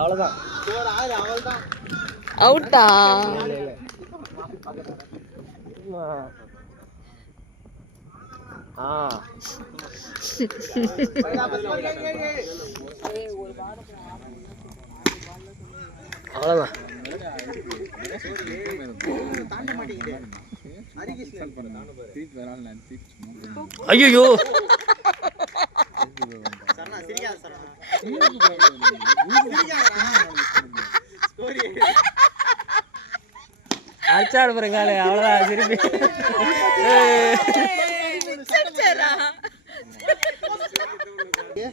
அவ்வளோதான். அவுட்டா? அவ்வளோதான். ஐயோ அடிச்சாடு பாருங்க. அவ்வளோதான். திருப்பி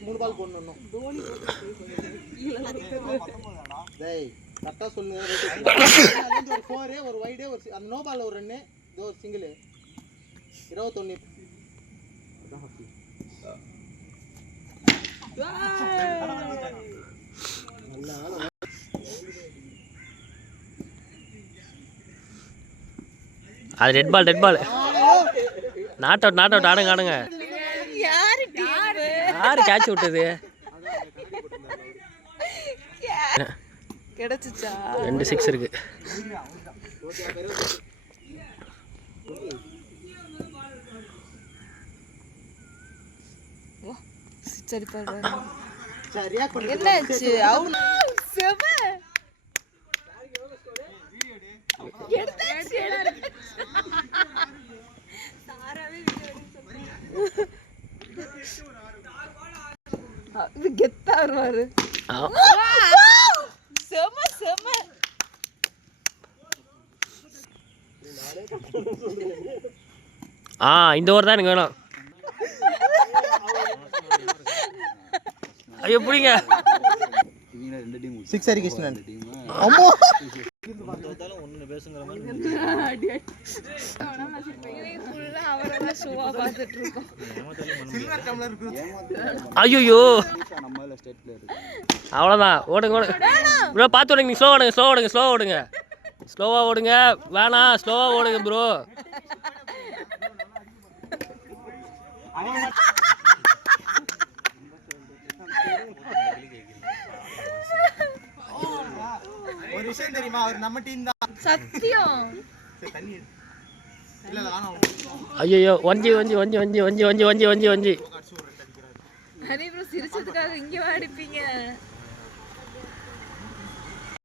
மூணு பால் போடணும். கரெக்டாக சொல்லுங்க. ஒரு 4 ஒரு வைடு ஒரு அந்த நோ பால் ஒரு ரன்னு இது ஒரு சிங்கிள் 21. அது ரெட் பால். Not out. ஆடுங்க. யாரு கேட்ச் விட்டது? கிடைச்சிச்சா? 2 6 இருக்கு. சரி பாரு. என்னாச்சு? கெத்தா வருவாரு. இந்த ஓவர் தான் எனக்கு வேணும். ஐயோ புடிங்க. 6 அடிக்கிஸ்டன். அம்மா ஒன்னு பேசுங்கற மாதிரி ஐயோ அவ்வளோதான். ஓடுங்க ப்ரோ. பார்த்து ஓடுங்க. ஸ்லோவாக ஓடுங்க. வேணாம் ஸ்லோவாக ஓடுங்க ப்ரோ. ஒரு விஷயம் தெரியுமா? அவர் நம்ம டீம் தான். சத்தியம். ஐயோ வஞ்சி. ஹரி ப்ரோ சிரிச்சதுக்காக இங்கே வாடிப்பீங்க.